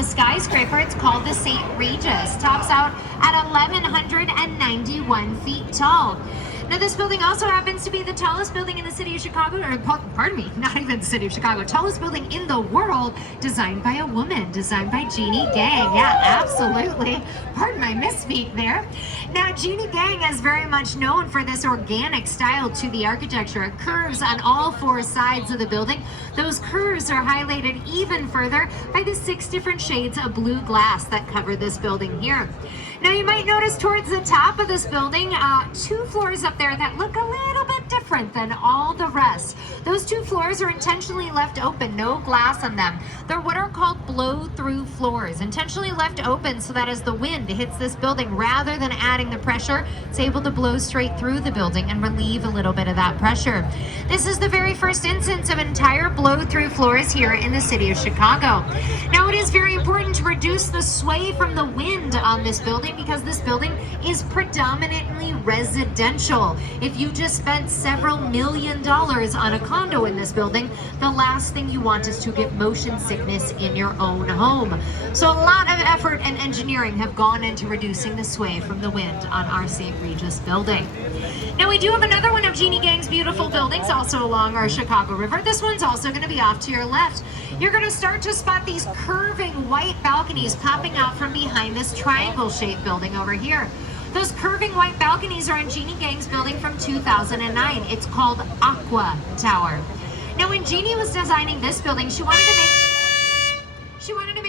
tallest skyscraper. It's called the St. Regis. Tops out at 1,191 feet tall. Now, this building also happens to be the tallest building in the city of Chicago, or pardon me, not even the city of Chicago, tallest building in the world, designed by a woman, designed by Jeannie Gang. Yeah, absolutely. Pardon my misspeak there. Now, Jeannie Gang is very much known for this organic style to the architecture. It curves on all four sides of the building. Those curves are highlighted even further by the 6 different shades of blue glass that cover this building here. Now, you might notice towards the top of this building, 2 floors up there that look a little bit different than all the rest. Those 2 floors are intentionally left open, no glass on them. They're what are called blow-through floors, intentionally left open so that as the wind hits this building, rather than adding the pressure, it's able to blow straight through the building and relieve a little bit of that pressure. This is the very first instance of entire blow-through floors here in the city of Chicago. Now, it is very important to reduce the sway from the wind on this building, because this building is predominantly residential. If you just spent several $1,000,000 on a condo in this building, the last thing you want is to get motion sickness in your own home. So a lot of effort and engineering have gone into reducing the sway from the wind on our St. Regis building. Now, we do have another one of Jeannie Gang's beautiful buildings also along our Chicago River. This one's also going to be off to your left. You're going to start to spot these curving white balconies popping out from behind this triangle-shaped building over here. Those curving white balconies are in Jeannie Gang's building from 2009. It's called Aqua Tower. Now, when Jeannie was designing this building, she wanted to make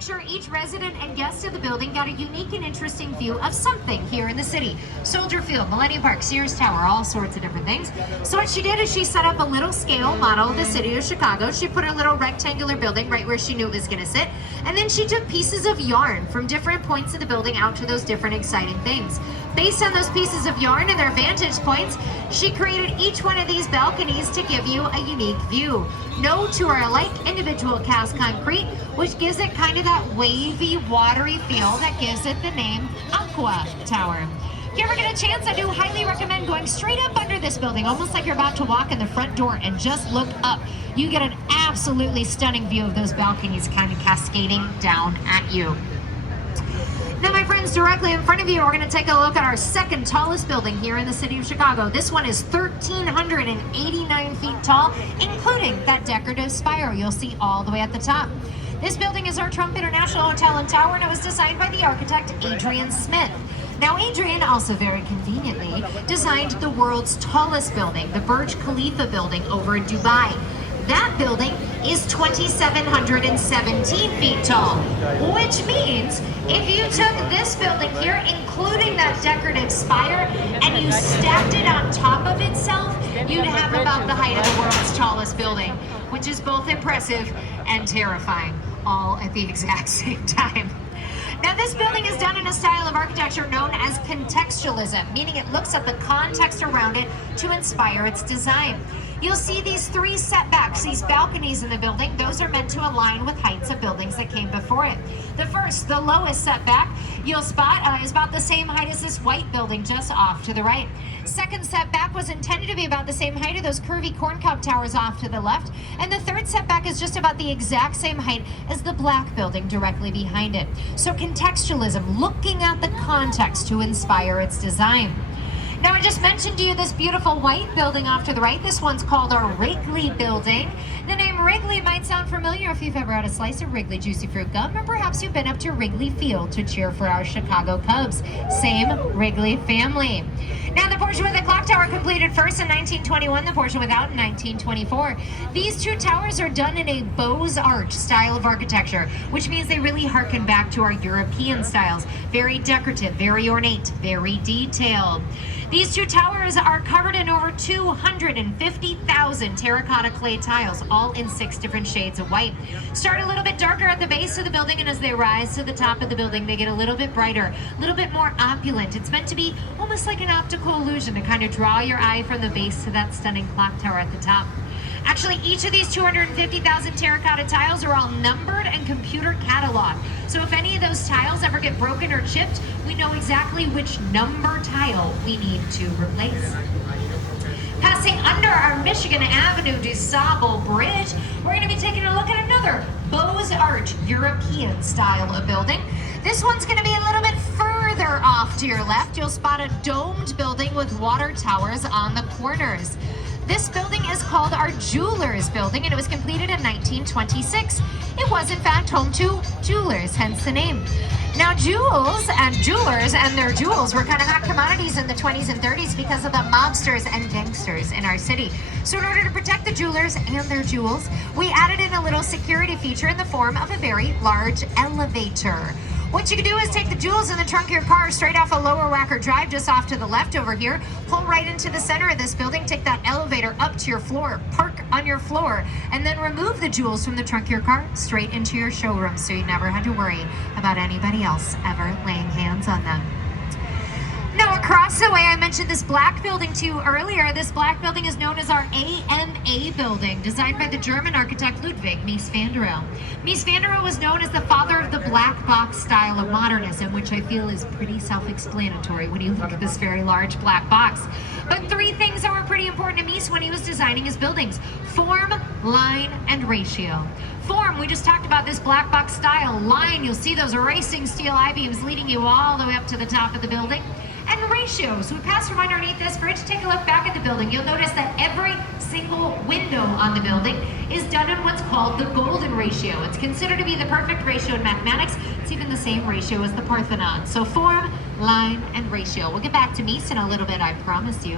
sure each resident and guest of the building got a unique and interesting view of something here in the city. Soldier Field, Millennium Park, Sears Tower, all sorts of different things. So what she did is she set up a little scale model of the city of Chicago. She put a little rectangular building right where she knew it was going to sit. And then she took pieces of yarn from different points of the building out to those different exciting things. Based on those pieces of yarn and their vantage points, she created each one of these balconies to give you a unique view. No two are alike, individual cast concrete, which gives it kind of that wavy, watery feel that gives it the name Aqua Tower. If you ever get a chance, I do highly recommend going straight up under this building, almost like you're about to walk in the front door, and just look up. You get an absolutely stunning view of those balconies kind of cascading down at you. Now, my friends, directly in front of you, we're going to take a look at our second tallest building here in the city of Chicago. This one is 1,389 feet tall, including that decorative spire you'll see all the way at the top. This building is our Trump International Hotel and Tower, and it was designed by the architect Adrian Smith. Now, Adrian also very conveniently designed the world's tallest building, the Burj Khalifa building over in Dubai. That building is 2,717 feet tall, which means if you took this building here, including that decorative spire, and you stacked it on top of itself, you'd have about the height of the world's tallest building, which is both impressive and terrifying, all at the exact same time. Now, this building is done in a style of architecture known as contextualism, meaning it looks at the context around it to inspire its design. You'll see these 3 setbacks, these balconies in the building. Those are meant to align with heights of buildings that came before it. The first, the lowest setback, you'll spot is about the same height as this white building just off to the right. Second setback was intended to be about the same height of those curvy corncob towers off to the left. And the third setback is just about the exact same height as the black building directly behind it. So contextualism, looking at the context to inspire its design. Now, I just mentioned to you this beautiful white building off to the right. This one's called our Wrigley building. The name Wrigley might sound familiar if you've ever had a slice of Wrigley Juicy Fruit Gum, or perhaps you've been up to Wrigley Field to cheer for our Chicago Cubs. Same Wrigley family. Now, the portion with the clock tower completed first in 1921, the portion without in 1924. These 2 towers are done in a Beaux-Arts style of architecture, which means they really harken back to our European styles. Very decorative, very ornate, very detailed. These 2 towers are covered in over 250,000 terracotta clay tiles, all in 6 different shades of white. Start a little bit darker at the base of the building, and as they rise to the top of the building, they get a little bit brighter, a little bit more opulent. It's meant to be almost like an optical illusion to kind of draw your eye from the base to that stunning clock tower at the top. Actually, each of these 250,000 terracotta tiles are all numbered and computer cataloged. So if any of those tiles ever get broken or chipped, we know exactly which number tile we need to replace. Passing under our Michigan Avenue DuSable Bridge, we're going to be taking a look at another Beaux-Arts European style of building. This one's going to be a little bit further off to your left. You'll spot a domed building with water towers on the corners. This building is called our Jewelers Building, and it was completed in 1926. It was, in fact, home to jewelers, hence the name. Now, jewels and jewelers and their jewels were kind of hot commodities in the 20s and 30s because of the mobsters and gangsters in our city. So in order to protect the jewelers and their jewels, we added in a little security feature in the form of a very large elevator. What you can do is take the jewels in the trunk of your car straight off a Lower Wacker Drive just off to the left over here, pull right into the center of this building, take that elevator up to your floor, park on your floor, and then remove the jewels from the trunk of your car straight into your showroom so you never had to worry about anybody else ever laying hands on them. Now, across the way, I mentioned this black building to you earlier. This black building is known as our AMA building, designed by the German architect Ludwig Mies van der Rohe. Mies van der Rohe was known as the father of the black box style of modernism, which I feel is pretty self-explanatory when you look at this very large black box. But three things that were pretty important to Mies when he was designing his buildings: form, line, and ratio. Form, we just talked about this black box style. Line, you'll see those racing steel I-beams leading you all the way up to the top of the building. And ratio, so we pass from underneath this bridge, take a look back at the building. You'll notice that every single window on the building is done in what's called the golden ratio. It's considered to be the perfect ratio in mathematics. It's even the same ratio as the Parthenon. So form, line, and ratio. We'll get back to Mies in a little bit, I promise you.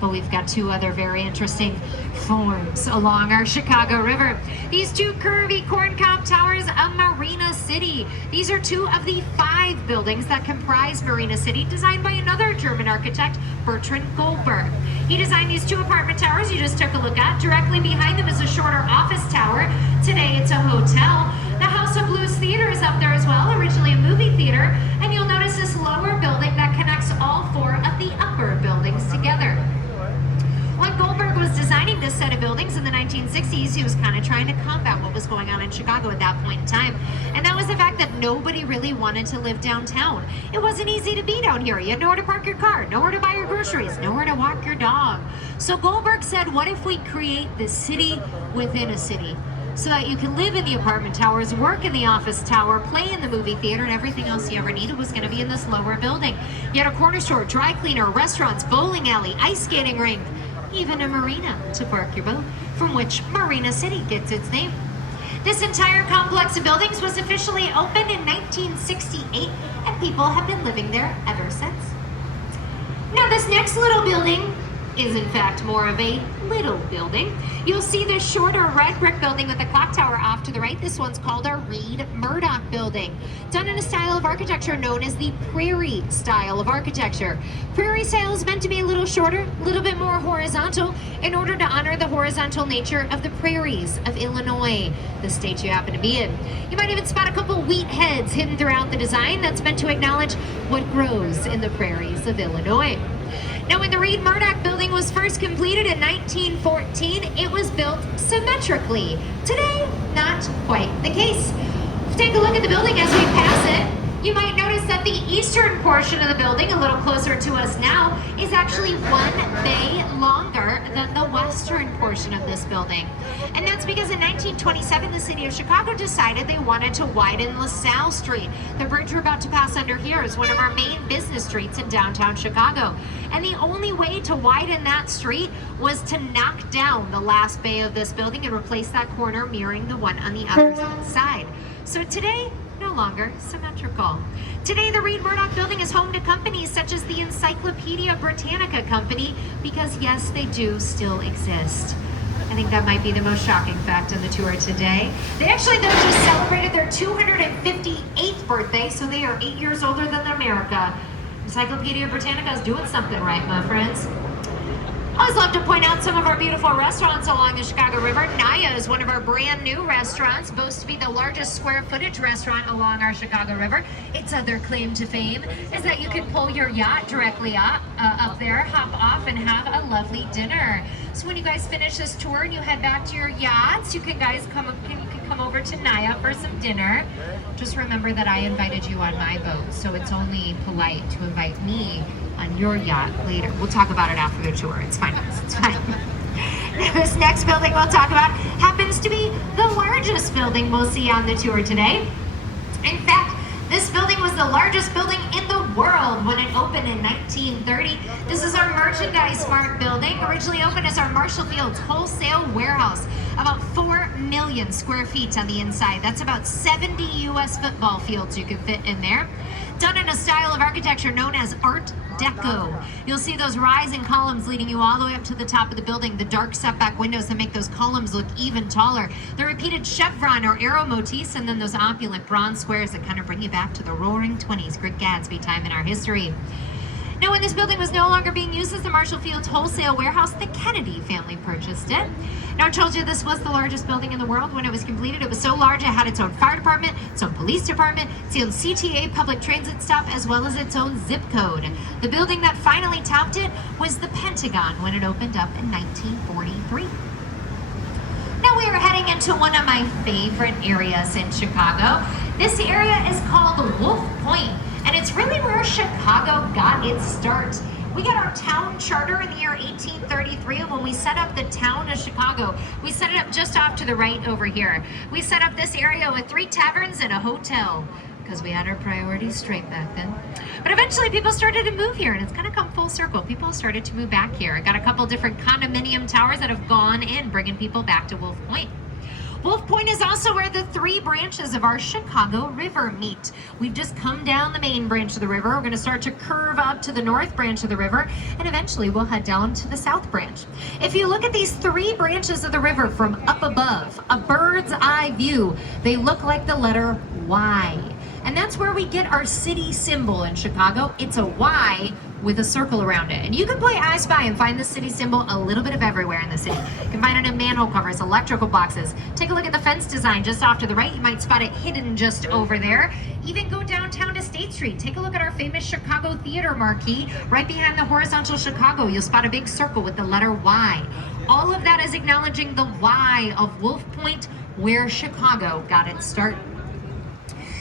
But we've got two other very interesting forms along our Chicago River. These two curvy corncob towers of Marina City. These are two of the 5 buildings that comprise Marina City, designed by another German architect, Bertrand Goldberg. He designed these 2 apartment towers you just took a look at. Directly behind them is a shorter office tower. Today it's a hotel. The House of Blues Theater is up there as well, originally a movie theater. And you'll notice this lower building that connects all 4 of the upper buildings together. When Goldberg was designing this set of buildings in the 1960s, he was kind of trying to combat what was going on in Chicago at that point in time. And that was the fact that nobody really wanted to live downtown. It wasn't easy to be down here. You had nowhere to park your car, nowhere to buy your groceries, nowhere to walk your dog. So Goldberg said, what if we create this city within a city? So that you can live in the apartment towers, work in the office tower, play in the movie theater, and everything else you ever needed was going to be in this lower building. You had a corner store, dry cleaner, restaurants, bowling alley, ice skating rink, even a marina to park your boat, from which Marina City gets its name. This entire complex of buildings was officially opened in 1968, and people have been living there ever since. Now, this next little building is in fact more of a little building. You'll see the shorter red brick building with the clock tower off to the right. This one's called our Reed Murdoch building, done in a style of architecture known as the Prairie style of architecture. Prairie style is meant to be a little shorter, a little bit more horizontal, in order to honor the horizontal nature of the prairies of Illinois, the state you happen to be in. You might even spot a couple wheat heads hidden throughout the design. That's meant to acknowledge what grows in the prairies of Illinois. Now, when the Reed Murdoch building was first completed in 1914, it was built symmetrically. Today, not quite the case. Take a look at the building as we pass it. You might notice that the eastern portion of the building, a little closer to us now, is actually 1 bay longer than the western portion of this building. And that's because in 1927, the city of Chicago decided they wanted to widen LaSalle Street. The bridge we're about to pass under here is one of our main business streets in downtown Chicago. And the only way to widen that street was to knock down the last bay of this building and replace that corner mirroring the one on the other side. So today, no longer symmetrical. Today, the Reed Murdoch building is home to companies such as the Encyclopedia Britannica Company, because yes, they do still exist. I think that might be the most shocking fact on the tour today. They actually just celebrated their 258th birthday, so they are 8 years older than America. Encyclopedia Britannica is doing something right, my friends. I always love to point out some of our beautiful restaurants along the Chicago River. Naya is one of our brand new restaurants, boasts to be the largest square footage restaurant along our Chicago River. Its other claim to fame is that you can pull your yacht directly up there, hop off, and have a lovely dinner. So when you guys finish this tour and you head back to your yachts, you can come come over to Naya for some dinner. Just remember that I invited you on my boat, so it's only polite to invite me on your yacht later. We'll talk about it after the tour. It's fine, guys. It's fine. This next building we'll talk about happens to be the largest building we'll see on the tour today. In fact, this building was the largest building in the world when it opened in 1930. This is our Merchandise Mart building, originally opened as our Marshall Field's wholesale warehouse. About 4 million square feet on the inside. That's about 70 U.S. football fields you can fit in there. Done in a style of architecture known as Art Deco. You'll see those rising columns leading you all the way up to the top of the building, the dark setback windows that make those columns look even taller, the repeated chevron or arrow motifs, and then those opulent bronze squares that kind of bring you back to the roaring 20s, Great Gatsby time in our history. Now, when this building was no longer being used as the Marshall Field's wholesale warehouse, the Kennedy family purchased it. Now, I told you this was the largest building in the world when it was completed. It was so large it had its own fire department, its own police department, its own CTA public transit stop, as well as its own zip code. The building that finally topped it was the Pentagon when it opened up in 1943. Now we are heading into one of my favorite areas in Chicago. This area is called Wolf Point, and it's really where Chicago got its start. We got our town charter in the year 1833 when we set up the town of Chicago. We set it up just off to the right over here. We set up this area with 3 taverns and a hotel because we had our priorities straight back then. But eventually people started to move here, and it's kind of come full circle. People started to move back here. I got a couple different condominium towers that have gone in, bringing people back to Wolf Point. Wolf Point is also where the 3 branches of our Chicago River meet. We've just come down the main branch of the river. We're going to start to curve up to the north branch of the river, and eventually we'll head down to the south branch. If you look at these 3 branches of the river from up above, a bird's eye view, they look like the letter Y. And that's where we get our city symbol in Chicago. It's a Y with a circle around it. And you can play I Spy and find the city symbol a little bit of everywhere in the city. You can find it in manhole covers, electrical boxes. Take a look at the fence design just off to the right. You might spot it hidden just over there. Even go downtown to State Street. Take a look at our famous Chicago Theater marquee. Right behind the horizontal Chicago, you'll spot a big circle with the letter Y. All of that is acknowledging the Y of Wolf Point, where Chicago got its start.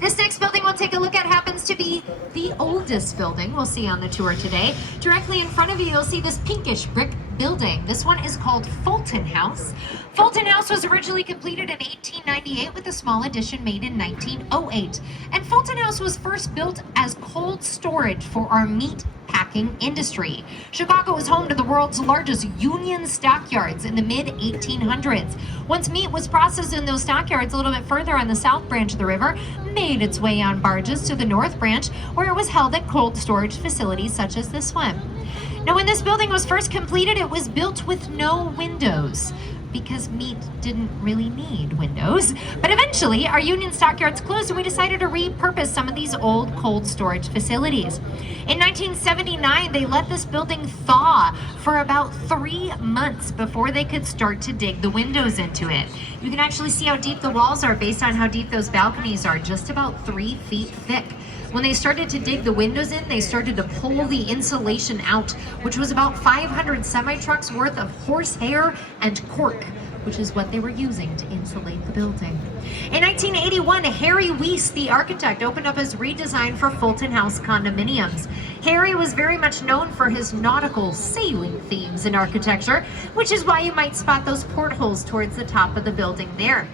This next building we'll take a look at happens to be the oldest building we'll see on the tour today. Directly in front of you, you'll see this pinkish brick building. This one is called Fulton House. Fulton House was originally completed in 1898 with a small addition made in 1908. And Fulton House was first built as cold storage for our meat packing industry. Chicago was home to the world's largest Union stockyards in the mid-1800s. Once meat was processed in those stockyards a little bit further on the south branch of the river, made its way on barges to the north branch, where it was held at cold storage facilities such as this one. Now, when this building was first completed, it was built with no windows, because meat didn't really need windows. But eventually, our Union stockyards closed, and we decided to repurpose some of these old cold storage facilities. In 1979, they let this building thaw for about 3 months before they could start to dig the windows into it. You can actually see how deep the walls are based on how deep those balconies are, just about 3 feet thick. When they started to dig the windows in, they started to pull the insulation out, which was about 500 semi-trucks worth of horsehair and cork, which is what they were using to insulate the building. In 1981, Harry Weiss, the architect, opened up his redesign for Fulton House condominiums. Harry was very much known for his nautical sailing themes in architecture, which is why you might spot those portholes towards the top of the building there.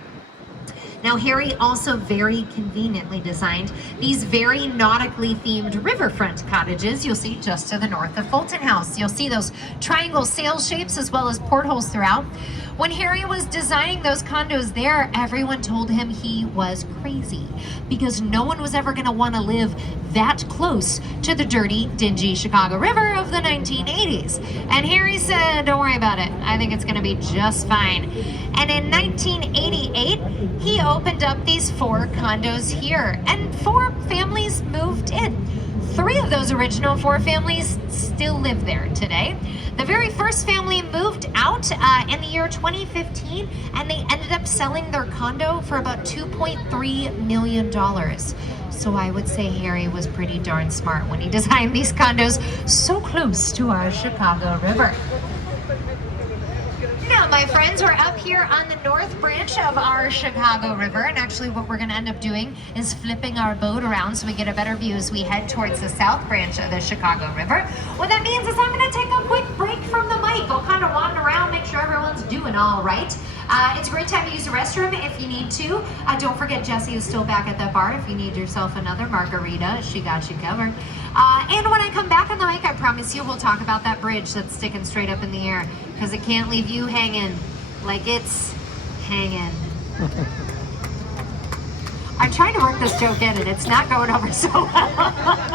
Now, Harry also very conveniently designed these very nautically themed riverfront cottages you'll see just to the north of Fulton House. You'll see those triangle sail shapes as well as portholes throughout. When Harry was designing those condos there, everyone told him he was crazy because no one was ever going to want to live that close to the dirty, dingy Chicago River of the 1980s. And Harry said, don't worry about it. I think it's going to be just fine. And in 1988, he opened up these 4 condos here, and 4 families moved in. 3 of those original 4 families still live there today. The very first family moved out in the year 2015, and they ended up selling their condo for about $2.3 million. So I would say Harry was pretty darn smart when he designed these condos so close to our Chicago River. Yeah, my friends, we're up here on the north branch of our Chicago River, and actually what we're going to end up doing is flipping our boat around so we get a better view as we head towards the south branch of the Chicago River. What that means is I'm going to take a quick break from the mic. I'll kind of wander around, make sure everyone's doing all right. It's a great time to use the restroom if you need to. Don't forget Jessie is still back at the bar if you need yourself another margarita. She got you covered. And when I come back on the mic, I promise you we'll talk about that bridge that's sticking straight up in the air, because it can't leave you hanging like it's hanging. I'm trying to work this joke in and it's not going over so well.